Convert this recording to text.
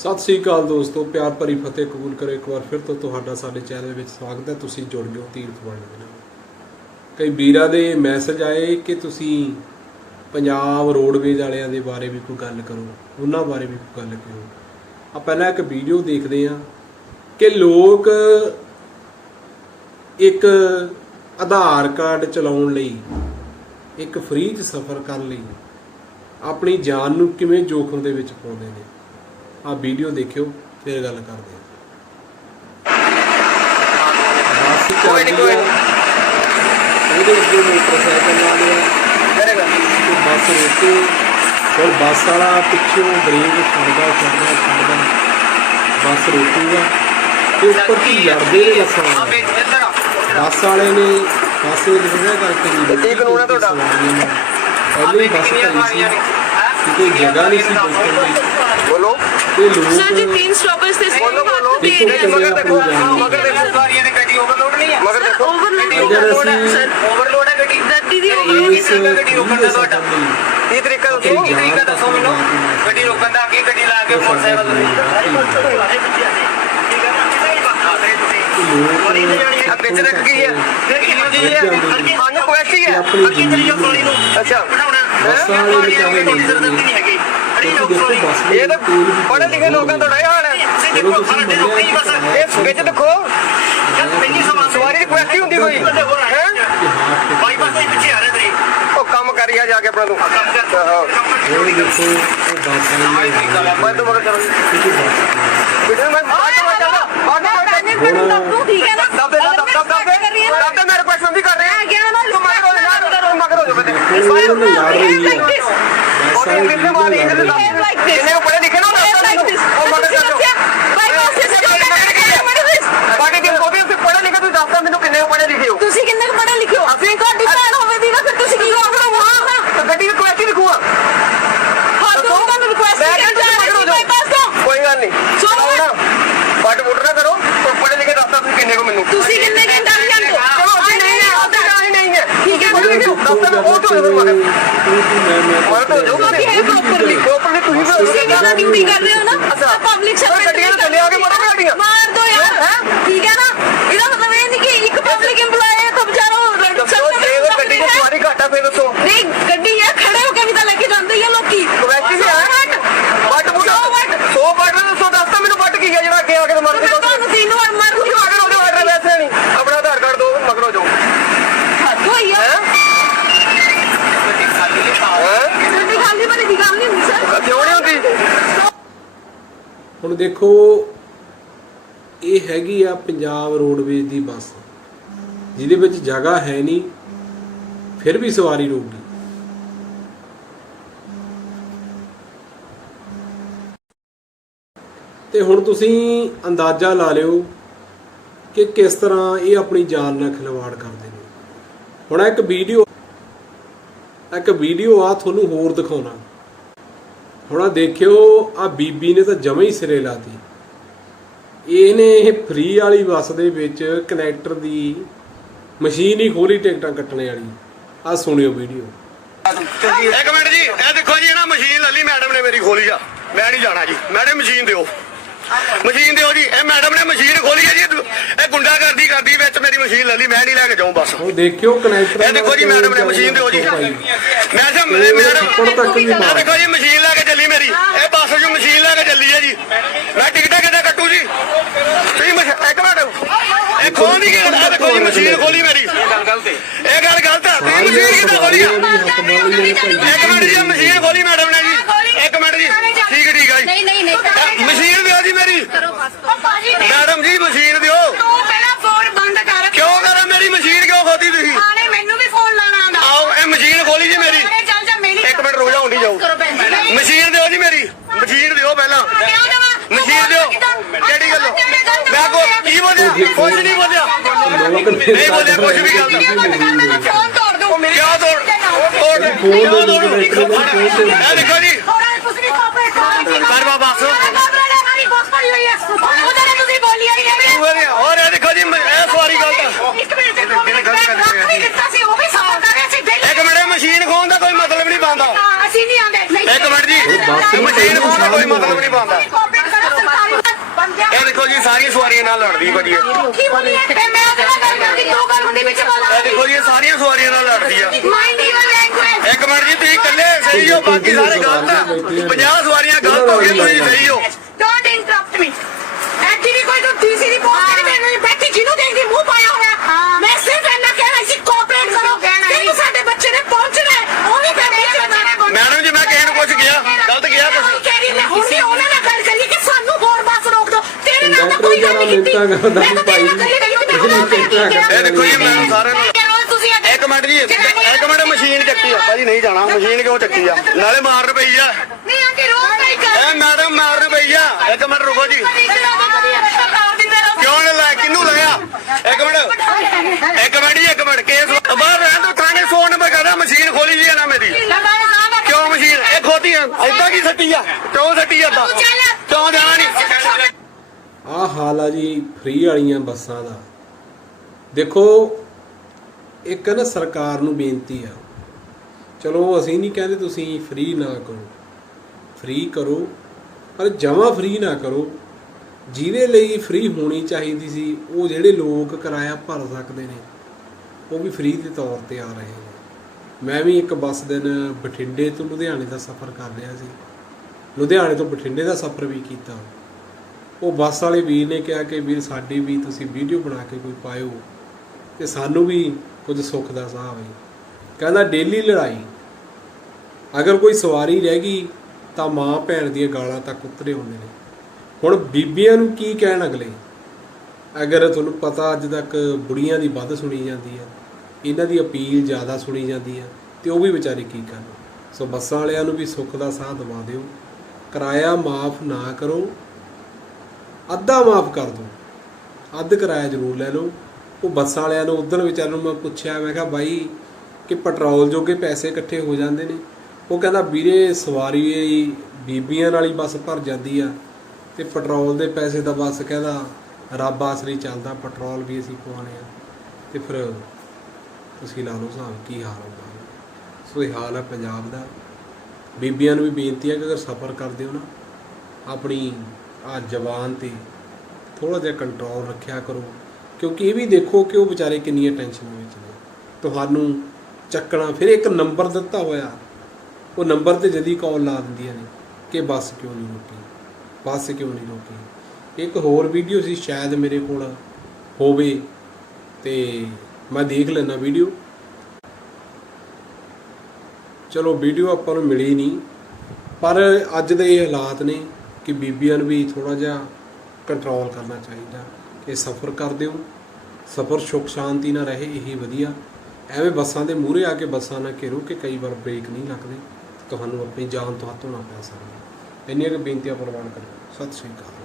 ਸਤਿ ਸ੍ਰੀ ਅਕਾਲ ਦੋਸਤੋ, ਪਿਆਰ ਭਰੀ ਫਤਿਹ ਕਬੂਲ ਕਰੋ ਇੱਕ ਵਾਰ ਫਿਰ ਤੋਂ ਤੁਹਾਡਾ ਸਾਡੇ ਚੈਨਲ ਵਿੱਚ ਸਵਾਗਤ ਹੈ। ਤੁਸੀਂ ਜੁੜ ਗਏ ਤੀਰਥ ਵਰਲਡ ਦੇ ਨਾਲ। ਕਈ ਵੀਰਾਂ ਦੇ ਮੈਸੇਜ ਆਏ ਕਿ ਤੁਸੀਂ ਪੰਜਾਬ ਰੋਡਵੇਜ਼ ਵਾਲਿਆਂ ਦੇ ਬਾਰੇ ਵੀ ਕੋਈ ਗੱਲ ਕਰੋ, ਉਹਨਾਂ ਬਾਰੇ ਵੀ ਕੋਈ ਗੱਲ ਕਰੋ। ਆ ਪਹਿਲਾਂ ਇੱਕ ਵੀਡੀਓ ਦੇਖਦੇ ਆ ਕਿ ਲੋਕ ਇੱਕ ਆਧਾਰ ਕਾਰਡ ਚਲਾਉਣ ਲਈ, ਇੱਕ ਫ੍ਰੀ ਚ ਸਫ਼ਰ ਕਰਨ ਲਈ ਆਪਣੀ ਜਾਨ ਨੂੰ ਕਿਵੇਂ ਜੋਖਮ ਦੇ ਵਿੱਚ ਪਾਉਂਦੇ ਨੇ। ਆ ਵੀਡੀਓ ਦੇਖਿਓ ਫਿਰ ਗੱਲ ਕਰਦੇ ਹਾਂ। ਬੱਸ। ਉਹਦੇ ਅੱਗੇ ਮੋਟਰਸਾਈਕਲ ਲਿਆ। ਕਰੇਗਾ ਤੇ ਬੱਸ ਰੋਕੇ। ਫਿਰ ਬੱਸ ਵਾਲਾ ਪਿੱਛੋਂ ਬ੍ਰੇਕ ਛੱਡਦਾ ਛੱਡਦਾ ਛੱਡਦਾ। ਬੱਸ ਰੋਕੂਗਾ। ਤੇ ਉੱਪਰ ਕੀ ਲੜਦੇ ਨੇ ਬੱਸਾਂ ਵਾਲੇ? ਆ। ਬੱਸ ਨੇ ਪਾਸੇ ਲਿਖਿਆ ਕਰਕੇ ਨਹੀਂ ਕੀ ਕਾਨੂੰਨ ਹੈ ਤੁਹਾਡਾ? ਪਹਿਲੇ ਬੱਸ ਸੀ। ਜਗ੍ਹਾ ਨਹੀਂ ਸੀ ਬੈਠਣ ਬੋਲੋ। ਸਰ ਜੀ ਤਿੰਨ ਸਟਾਪਸ ਤੇ ਸੇਮ ਹੱਥ ਦੇ ਰਹੇ ਮਗਰ ਦੇਖੋ ਮਗਰ ਦੇਖੋ ਸਵਾਰੀਆਂ ਦੀ ਗੱਡੀ ਓਵਰਲੋਡ ਨਹੀਂ ਹੈ। ਮਗਰ ਦੇਖੋ ਓਵਰਲੋਦ ਹੈ ਸਰ ਓਵਰਲੋਡ ਹੈ ਗੱਡੀ ਗੱਡੀ ਦੀ ਓਵਰਲੋਡ ਗੱਡੀ ਰੋਕਣ ਦਾ ਤੁਹਾਡਾ। ਇਹ ਤਰੀਕਾ ਦੱਸੋ ਕੀ ਤਰੀਕਾ ਦੱਸੋ ਮੈਨੂੰ। ਗੱਡੀ ਰੋਕਣ ਦਾ ਅੱਗੇ ਗੱਡੀ ਲਾ ਕੇ ਮੋਟਰਸਾਈਕਲ ਠੀਕ ਹੈ ਨਾ? ਪਿੱਛੇ ਰੱਖ ਗਈ ਹੈ। ਫਿਰ ਕਿੰਨਾ ਦੀ ਹੈ ਅੱਗੇ ਮੰਨ ਕੋਈ ਅੱਛੀ ਹੈ ਅੱਗੇ ਚਲੀ ਜਾਓ ਸੋਣੀ ਨੂੰ। ਅੱਛਾ। ਬਣਾਉਣਾ ਹੈ ਸਾਰੀ। ਕੰਮ ਨਹੀਂ ਹੈਗੀ। ਸਾਰੀ ਉੱਥੋਂ ਦੀ ਇਹ ਤਾਂ ਪੜ੍ਹੇ ਲਿਖੇ ਲੋਕਾਂ ਦਾ ਡਾਇਆ ਹਾਲ ਹੈ। ਤੁਸੀਂ ਦੇਖੋ ਸਾਡੇ ਰੋਟੀ ਬਸ ਇਹ ਸੂਬੇ ਚ ਦੇਖੋ ਜਦ ਪਹਿਲੀ ਸਮਾਂ ਸਵਾਰੀ ਦੀ ਕੋਈ ਅੱਖੀ ਹੁੰਦੀ ਕੋਈ? ਹੈ? ਬਾਈਪਾਸ ਦੇ ਪਿੱਛੇ ਆ ਰਹੇ ਤੇਰੀ ਉਹ ਕੰਮ ਕਰੀਆ ਜਾ ਕੇ ਆਪਣਾ ਤੂੰ। ਕੰਮ ਕਰ। ਉਹ ਦੇਖੋ ਉਹ ਬਾਤਾਂ ਨਹੀਂ ਮੈਂ ਤਾਂ ਮਗਰ ਕਰਾਂ ਵੀਡੀਓ ਮੈਂ ਬਾਅਦ ਵਿੱਚ ਕਰਦਾ ਬਾਅਦ ਵਿੱਚ ਕਰਦਾ ਮੈਨੂੰ ਦੱਸੋ ਠੀਕ ਹੈ ਨਾ? ਦੱਬ ਦੇ ਦੱਬ ਦੱਬ ਦੱਬ ਦੇ। ਮੇਰੇ ਕੋਲ ਫੋਨ ਵੀ ਕਰ ਰਹੇ। ਆ ਗਿਆ ਨਾ ਮਗਰ ਹੋ ਜਾ ਮਗਰ ਹੋ ਜਾ ਬਤੇ ਸਾਰੇ ਯਾਰ ਹੋਈ ਹੈ ਬੱਸ ਉਹਦੇ ਵਾਲੀ ਇੰਗਲਿਸ਼ ਮਾਰੀ ਲੜ ਇੰਗਲਿਸ਼ ਰਹੀ ਹੈ ਜਿੰਨੇ ਨੂੰ ਪੜ੍ਹੇ ਲਿਖੇ ਨਾ ਉਹ ਦੱਸ ਮੈਨੂੰ ਉਹ ਮਗਰ ਚੱਲ ਬਾਕੀ ਦਿਨ ਉਹਦੇ ਉੱਤੇ ਪੜ੍ਹੇ ਲਿਖੇ ਤੂੰ ਦੱਸ ਮੈਨੂੰ ਕਿੰਨੇ ਪੜ੍ਹੇ ਲਿਖੇ ਹੋ। ਤੁਸੀਂ ਕਿੰਨੇ ਪੜ੍ਹੇ ਲਿਖੇ ਹੋ? ਅਸੀਂ- ਤੁਹਾਡੀ ਭੈਣ ਹੋਵੇਗੀ ਨਾ ਫਿਰ ਤੁਸੀਂ ਕੀ ਕਰੋਗੇ? ਹਾਂ ਤਾਂ ਗੱਡੀ ਦੀ ਕੁਐਸਚਨ ਲਿਖੂਆ ਹਾਂ ਤੁਸੀਂ ਤੁਹਾਨੂੰ ਰਿਕੁਐਸਟ ਮੈਂ ਕਰਨ ਜਾ ਰਹੇ ਤੁਸੀਂ ਹੋ। ਤੋਂ। ਕੋਈ ਗੱਲ ਨਹੀਂ। ਸੁਣੋ ਨਾ। ਬਟ ਬੁੱਟ ਨਾ ਕਰੋ ਪੜ੍ਹੇ ਲਿਖੇ ਦੱਸਦਾ ਤੁਸੀਂ ਕਿੰਨੇ ਕੋ ਮੈਨੂੰ। ਤੁਸੀਂ ਕਿੰਨੇ ਚਲੋ ਅਸੀਂ ਨਹੀਂ ਹੈ। ਉਹਦੇ ਨਾਲ ਹੀ ਨਹੀਂ ਤੁਸੀਂ ਜਦੋਂ ਡਿਊਟੀ ਕਰ ਰਹੇ ਹੋ ਨਾ। ਪਬਲਿਕ ਸਰ, ਸਰਵਿਸ ਗੱਡੀਆਂ ਤਾਂ ਥੱਲੇ ਆ ਕੇ ਮਾਰੋ ਗੱਡੀਆਂ। ਮਾਰ ਦੋ ਯਾਰ ਹੈਂ? ਠੀਕ ਹੈ ਨਾ ਇਹਦਾ ਮਤਲਬ ਇਹ ਨਹੀਂ ਕਿ ਇੱਕ ਪਬਲਿਕ EMPLOYE ਹੈ ਤਾਂ ਵਿਚਾਰਾ ਦੱਸੋ ਜੇ ਉਹ ਗੱਡੀ ਦੀ ਸਵਾਰੀ ਘੱਟ ਆ ਫਿਰ ਦੱਸੋ ਨਹੀਂ ਗੱਡੀ ਹੈ ਖੜੇ ਹੋ ਕੇ ਵੀ ਤਾਂ ਲੈ ਕੇ ਜਾਂਦੇ ਹੀ ਆ ਲੋਕੀ ਕੁਐਸਚਨ ਹੈ ਬਟ ਬੁੱਟ 100 ਬਟ ਦੱਸੋ ਦੱਸਦਾ ਮੈਨੂੰ ਬਟ ਕੀ ਹੈ ਜਿਹੜਾ ਅੱਗੇ ਆ ਕੇ ਮਾਰ ਮੈਂ ਤੁਹਾਨੂੰ ਤਿੰਨ ਵਾਰ ਮਾਰ ਤੁਸੀਂ ਮਗਰ ਉਹਦੇ ਆਰਡਰ ਵੈਸੇ ਨਹੀਂ ਆਪਣਾ ਆਧਾਰ ਕਾਰਡ ਦੋ ਮਗਰ ਹੋ ਜਾਓ ਹੱਦ ਹੋਈ ਆ ਹੈ ਹੈ ਗੱਡੀ ਖਾਲੀ ਭਰੀ ਦੀ ਗੱਲ ਨਹੀਂ ਹੁੰਦੀ ਸਰ ਕਿਉਂ ਨਹੀਂ ਹੁੰਦੀ ਹੁਣ ਦੇਖੋ, ਇਹ ਹੈਗੀ ਆ ਪੰਜਾਬ ਰੋਡਵੇਜ਼ ਦੀ ਬੱਸ। ਜਿਹਦੇ ਵਿੱਚ ਜਗ੍ਹਾ ਹੈ ਨਹੀਂ ਫਿਰ ਵੀ ਸਵਾਰੀ ਰੋਕਦੀ ਤੇ ਹੁਣ ਤੁਸੀਂ ਅੰਦਾਜ਼ਾ ਲਾ ਲਿਓ ਕਿ ਕਿਸ ਤਰ੍ਹਾਂ ਇਹ ਆਪਣੀ ਜਾਨ ਨਾਲ ਖਿਲਵਾੜ ਕਰਦੇ ਨੇ। ਹੁਣ ਇੱਕ ਵੀਡੀਓ ਇੱਕ ਵੀਡੀਓ ਆ ਤੁਹਾਨੂੰ ਹੋਰ ਦਿਖਾਉਣਾ। ਹੁਣ ਆ ਦੇਖਿਓ ਆ ਬੀਬੀ ਨੇ ਤਾਂ ਜਮੇ ਹੀ ਸਿਰੇ ਲਾਤੀ। ਇਹਨੇ ਇਹ ਫ੍ਰੀ ਵਾਲੀ ਬੱਸ ਦੇ ਵਿੱਚ ਕਨੈਕਟਰ ਦੀ ਮਸ਼ੀਨ ਹੀ ਖੋਲੀ ਟਿਕਟਾਂ ਕੱਟਣੇ ਵਾਲੀ। ਆ ਸੁਣਿਓ ਵੀਡੀਓ। ਇੱਕ ਮਿੰਟ ਜੀ ਇਹ ਦੇਖੋ ਜੀ ਇਹਨਾਂ ਮਸ਼ੀਨ ਲੱਲੀ ਮੈਡਮ ਨੇ ਮੇਰੀ ਖੋਲੀ ਆ। ਮੈਂ ਨਹੀਂ ਜਾਣਾ ਜੀ। ਮੈਡਮ ਮਸ਼ੀਨ ਦਿਓ। ਮਸ਼ੀਨ ਦਿਓ ਜੀ। ਇਹ ਮੈਡਮ ਨੇ ਮਸ਼ੀਨ ਖੋਲੀ ਹੈ ਜੀ। ਇਹ ਗੁੰਡਾ ਕਰਦੀ ਕਰਦੀ ਵਿੱਚ ਮੇਰੀ ਮਸ਼ੀਨ ਲੱਲੀ ਮੈਂ ਨਹੀਂ ਲੈ ਕੇ ਜਾਉਂ ਬਸ। ਦੇਖਿਓ ਕਨੈਕਟਰ ਇਹ ਦੇਖੋ ਜੀ ਮੈਡਮ ਨੇ ਮਸ਼ੀਨ ਦਿਓ ਜੀ। ਮੈਂ ਇਹ ਮੈਡਮ ਤੱਕ ਵੀ ਮਾਰ ਦੇਖੋ ਜੀ ਮਸ਼ੀਨ ਲੈ ਕੇ ਚੱਲੀ ਮੇਰੀ। ਇਹ ਬੱਸ ਜੋ ਮਸ਼ੀਨ ਲੈ ਕੇ ਚੱਲੀ ਹੈ ਜੀ। ਮੈਂ ਟਿਕਟਾਂ ਕਿੱਦਾਂ ਕੱਟੂ ਜੀ? ਤੁਸੀਂ ਇੱਕ ਮਿੰਟ। ਇਹ ਖੋਲ ਨਹੀਂ ਗਿਆ ਦੇਖੋ ਜੀ ਮਸ਼ੀਨ ਖੋਲੀ ਮੇਰੀ। ਇਹ ਗੱਲ ਗਲਤ ਹੈ। ਇਹ ਗੱਲ ਗਲਤ ਹੈ। ਤੁਸੀਂ ਮਸ਼ੀਨ ਕਿੱਦਾਂ ਖੋਲੀ ਇੱਕ ਮਿੰਟ ਜੀ ਮਸ਼ੀਨ ਖੋਲੀ ਮੈਡਮ ਨੇ ਜੀ। ਇੱਕ ਮਿੰਟ ਜੀ। ਠੀਕ ਹੈ ਠੀਕ ਹੈ ਜੀ। ਨਹੀਂ ਨਹੀਂ ਨਹੀਂ ਮਸ਼ੀਨ ਦਿਓ ਜੀ ਮੇਰੀ। ਮੈਡਮ ਜੀ ਮਸ਼ੀਨ ਦਿਓ। ਤੂੰ ਪਹਿਲਾਂ ਫੋਨ ਬੰਦ ਕਰ। ਕਿਉਂ ਕਰਾਂ? ਮੇਰੀ ਮਸ਼ੀਨ ਕਿਉਂ ਖੋਤੀ ਤੁਸੀਂ ਆਣੇ ਮੈਨੂੰ ਵੀ ਫੋਨ ਲਾਣਾ ਆਂਦਾ ਆਓ ਇਹ ਮਸ਼ੀਨ ਖੋਲੀ ਜੀ ਮੇਰੀ ਅਰੇ ਚੱਲ ਜਾ ਮੇਰੀ ਇੱਕ ਮਿੰਟ ਰੁਕ ਜਾ ਹੁੰਦੀ ਜਾਓ ਕਰੋ ਭੈਣ ਜੀ ਨਹੀਂ। ਮਸ਼ੀਨ ਦਿਓ ਜੀ ਮੇਰੀ ਮਸ਼ੀਨ ਦਿਓ ਪਹਿਲਾਂ ਕਿਉਂ ਦੇਵਾਂ ਮਸ਼ੀਨ ਦਿਓ ਕਿਹੜੀ ਗੱਲ ਮੈਂ ਕੋ ਕੀ ਬੋਲਿਆ ਕੁਝ ਨਹੀਂ ਬੋਲਿਆ ਨਹੀਂ ਬੋਲਿਆ ਕੁਝ ਵੀ ਗੱਲ ਦਾ ਫੋਨ ਤੋੜ ਦੂੰ ਕਿਆ ਤੋੜ ਤੋੜ ਕਿਉਂ ਤੋੜ ਇਹ ਦੇਖੋ ਜੀ ਤੁਸੀਂ ਵੀ ਕਾਪਰੇਟ ਕਰ ਕਰ ਬਾਬਾ ਬਸ। ਹਮਾਰੀ ਬੱਸ ਪੜੀ ਹੋਈ ਹੈ ਉਹਦੇ ਨੇ ਤੁਸੀਂ ਬੋਲੀ ਆਈ ਹੈ ਹੋਰ ਇਹ- ਹੋਰ ਇਹ ਦੇਖੋ ਜੀ ਮ- ਇਹ ਸਵਾਰੀ ਗਲਤ ਆ ਇੱਕ ਮਿੰਟ ਇੱਕ ਮਿੰਟ ਅਸੀਂ ਨਹੀਂ ਆਉਂਦੇ। ਇੱਕ ਮਿੰਟ ਜੀ। ਮਸ਼ੀਨ ਪਾਉਣਾ ਕੋਈ ਮਤਲਬ ਨਹੀਂ ਪਾਉਂਦਾ ਇਹ ਦੇਖੋ ਜੀ ਸਾਰੀਆਂ ਸਵਾਰੀਆਂ ਨਾਲ ਲੜਦੀ ਭਾਜੀ। ਇਹ ਦੇਖੋ ਜੀ ਸਾਰੀਆਂ ਸਵਾਰੀਆਂ ਨਾਲ ਲੜਦੀ ਆ। ਇੱਕ ਮਿੰਟ ਜੀ ਤੁਸੀਂ ਇਕੱਲੇ ਸਹੀ ਹੋ ਬਾਕੀ ਸਾਰੇ ਗਲਤ ਆ। 50 ਸਵਾਰੀਆਂ ਗਲਤ ਹੋ ਗਈਆਂ ਤੁਸੀਂ ਸਹੀ ਹੋ। ਨਹੀਂ ਤਾਂ ਤੇਰੇ ਨਾਲ ਭਾਈ। ਇਹ ਦੇਖੋ ਜੀ ਮੈਂ ਸਾਰਿਆਂ ਨੂੰ ਇੱਕ ਮਿੰਟ ਜੀ ਇੱਕ ਮਿੰਟ ਮਸ਼ੀਨ ਚੱਕੀ ਆ ਭਾਜੀ ਨਹੀਂ ਜਾਣਾ ਮਸ਼ੀਨ ਕਿਉਂ ਚੱਕੀ ਆ? ਨਾਲੇ ਮਾਰਨ ਪਈ ਆ। ਨਹੀਂ ਆਂਟੀ ਰੋਜ਼ ਨਹੀਂ ਕਰ ਇਹ ਮੈਡਮ ਮਾਰਨ ਪਈ ਆ। ਇੱਕ ਮਿੰਟ ਰੁਕੋ ਜੀ। ਕਿਉਂ ਨੇ ਲੈ ਕਿਹਨੂੰ ਲਾਇਆ? ਇੱਕ ਮਿੰਟ। ਇੱਕ ਮਿੰਟ ਜੀ ਇੱਕ ਮਿੰਟ। ਕੇਸ ਬਾਹਰ ਰਹਿਣ ਤੋਂ ਥਾਣੇ 100 ਨੰਬਰ ਕਰਦਾ ਮਸ਼ੀਨ ਖੋਲੀ ਜੀ ਨਾ ਮੇਰੀ। ਕਿਉਂ ਮਸ਼ੀਨ? ਇਹ ਖੋਤੀ ਆ। ਏਦਾਂ ਕੀ ਸੱਟੀ ਆ? ਕਿਉਂ ਸੱਟੀ ਆ ਏਦਾਂ? ਕਿਉਂ ਜਾਣਾ ਨਹੀਂ ਆਹ ਹਾਲ ਆ ਜੀ ਫ੍ਰੀ ਵਾਲੀਆਂ ਬੱਸਾਂ ਦਾ। ਦੇਖੋ, ਇੱਕ ਨਾ ਸਰਕਾਰ ਨੂੰ ਬੇਨਤੀ ਆ। ਚਲੋ, ਅਸੀਂ ਨਹੀਂ ਕਹਿੰਦੇ ਤੁਸੀਂ ਫ੍ਰੀ ਨਾ ਕਰੋ। ਫ੍ਰੀ ਕਰੋ, ਪਰ ਜਮਾ ਫ੍ਰੀ ਨਾ ਕਰੋ। ਜਿਹਦੇ ਲਈ ਫ੍ਰੀ ਹੋਣੀ ਚਾਹੀਦੀ ਸੀ, ਉਹ ਜਿਹੜੇ ਲੋਕ ਕਿਰਾਇਆ ਭਰ ਸਕਦੇ ਨੇ, ਉਹ ਵੀ ਫ੍ਰੀ ਦੇ ਤੌਰ ਤੇ ਆ ਰਹੇ ਨੇ। ਮੈਂ ਵੀ ਇੱਕ ਬੱਸ ਦਿਨ ਬਠਿੰਡੇ ਤੋਂ ਲੁਧਿਆਣੇ ਦਾ ਸਫ਼ਰ ਕਰ ਰਿਹਾ ਸੀ। ਲੁਧਿਆਣੇ ਤੋਂ ਬਠਿੰਡੇ ਦਾ ਸਫ਼ਰ ਵੀ ਕੀਤਾ। ਉਹ ਬੱਸ ਵਾਲੇ ਵੀਰ ਨੇ ਕਿਹਾ ਕਿ ਵੀਰ ਸਾਡੀ ਵੀ ਤੁਸੀਂ ਵੀਡੀਓ ਬਣਾ ਕੇ ਕੋਈ ਪਾਇਓ ਤੇ ਸਾਨੂੰ ਵੀ ਕੁਝ ਸੁੱਖ ਦਾ ਸਾਹ ਆਵੇ। ਕਹਿੰਦਾ ਡੇਲੀ ਲੜਾਈ। ਅਗਰ ਕੋਈ ਸਵਾਰੀ ਰਹਿ ਗਈ ਤਾਂ ਮਾਂ ਭੈਣ ਦੀਆਂ ਗਾਲਾਂ ਤੱਕ ਉਤਰੇ ਹੁੰਦੇ ਨੇ। ਹੁਣ ਬੀਬੀਆਂ ਨੂੰ ਕੀ ਕਹਿਣ ਅਗਲੇ? ਅਗਰ ਤੁਹਾਨੂੰ ਪਤਾ ਅੱਜ ਤੱਕ ਬੁੜੀਆਂ ਦੀ ਵੱਧ ਸੁਣੀ ਜਾਂਦੀ ਹੈ, ਇਹਨਾਂ ਦੀ ਅਪੀਲ ਜ਼ਿਆਦਾ ਸੁਣੀ ਜਾਂਦੀ ਹੈ, ਤੇ ਉਹ ਵੀ ਵਿਚਾਰੇ ਕੀ ਕਰਨ? ਸੋ ਬੱਸਾਂ ਵਾਲਿਆਂ ਨੂੰ ਵੀ ਸੁੱਖ ਦਾ ਸਾਹ ਦਵਾ ਦਿਓ। ਕਿਰਾਇਆ ਮਾਫ ਨਾ ਕਰੋ। ਅੱਧਾ ਮਾਫ ਕਰ ਦਿਓ ਅੱਧ ਕਿਰਾਇਆ ਜ਼ਰੂਰ ਲੈ ਲਓ। ਉਹ ਬੱਸਾਂ ਵਾਲਿਆਂ ਨੂੰ ਉਧਰ ਵਿਚਾਰ ਨੂੰ ਮੈਂ ਪੁੱਛਿਆ, ਮੈਂ ਕਿਹਾ, ਬਾਈ, ਕਿ ਪੈਟਰੋਲ ਜੋਗੇ ਪੈਸੇ ਇਕੱਠੇ ਹੋ ਜਾਂਦੇ ਨੇ? ਉਹ ਕਹਿੰਦਾ, ਵੀਰੇ, ਸਵਾਰੀ ਬੀਬੀਆਂ ਨਾਲ ਹੀ ਬੱਸ ਭਰ ਜਾਂਦੀ ਆ ਤੇ ਪੈਟਰੋਲ ਦੇ ਪੈਸੇ ਦਾ ਬੱਸ ਕਹਿੰਦਾ, ਰੱਬ ਆਸਰੀ ਚੱਲਦਾ, ਪੈਟਰੋਲ ਵੀ ਅਸੀਂ ਪਵਾਉਣੇ ਆ। ਤੇ ਫਿਰ ਤੁਸੀਂ ਲਾ ਲਓ ਹਿਸਾਬ, ਕੀ ਹਾਲ ਹੁੰਦਾ ਸੋ ਇਹ ਹਾਲ ਹੈ ਪੰਜਾਬ ਦਾ। ਬੀਬੀਆਂ ਨੂੰ ਵੀ ਬੇਨਤੀ ਹੈ ਕਿ ਅਗਰ ਸਫ਼ਰ ਕਰਦੇ ਹੋ ਨਾ, ਆਪਣੀ ਆ ਜ਼ਬਾਨ ਤੇ ਥੋੜਾ ਜਿਹਾ ਕੰਟਰੋਲ ਰੱਖਿਆ ਕਰੋ, ਕਿਉਂਕਿ ਇਹ ਵੀ ਦੇਖੋ ਕਿ ਉਹ ਵਿਚਾਰੇ ਕਿੰਨੀਆਂ ਟੈਨਸ਼ਨਾਂ ਵਿੱਚ ਨੇ। ਤੁਹਾਨੂੰ ਚੱਕਣਾ, ਫਿਰ ਇੱਕ ਨੰਬਰ ਦਿੱਤਾ ਹੋਇਆ। ਉਹ ਨੰਬਰ ਤੇ ਜਦੀ ਕਾਲ ਲਾ ਦਿੰਦੀਆਂ ਨੇ ਕਿ ਬੱਸ ਕਿਉਂ ਨਹੀਂ ਰੁਕੀ? ਬੱਸ ਕਿਉਂ ਨਹੀਂ ਰੁਕੀ? ਇੱਕ ਹੋਰ ਵੀਡੀਓ ਸੀ ਸ਼ਾਇਦ ਮੇਰੇ ਕੋਲ ਹੋਵੇ ਤੇ ਮੈਂ ਦੇਖ ਲੈਣਾ ਵੀਡੀਓ ਚਲੋ ਵੀਡੀਓ ਆਪਾਂ ਨੂੰ ਮਿਲੀ ਨਹੀਂ, ਪਰ ਅੱਜ ਦੇ ਇਹ ਹਾਲਾਤ ਨੇ ਕਿ ਬੀਬੀਆਂ ਨੂੰ ਵੀ ਥੋੜਾ ਜਿਹਾ ਕੰਟਰੋਲ ਕਰਨਾ ਚਾਹੀਦਾ ਕਿ ਸਫ਼ਰ ਕਰ ਦਿਓ। ਸਫ਼ਰ ਸੁਖ ਸ਼ਾਂਤੀ ਨਾਲ ਰਹੇ, ਇਹੀ ਵਧੀਆ। ਐਵੇਂ ਬੱਸਾਂ ਦੇ ਮੂਹਰੇ ਆ ਕੇ ਬੱਸਾਂ ਨਾਲ ਘੇਰੋ ਕਿ ਕਈ ਵਾਰ ਬ੍ਰੇਕ ਨਹੀਂ ਲੱਗਦੇ। ਤੁਹਾਨੂੰ ਆਪਣੀ ਜਾਨ ਤੋਂ ਹੱਥ ਧੋਣਾ ਪੈ ਸਕਦਾ ਇੰਨੀਆਂ ਕਿ ਬੇਨਤੀਆਂ ਪ੍ਰਵਾਨ ਕਰੋ ਸਤਿ ਸ਼੍ਰੀ ਅਕਾਲ।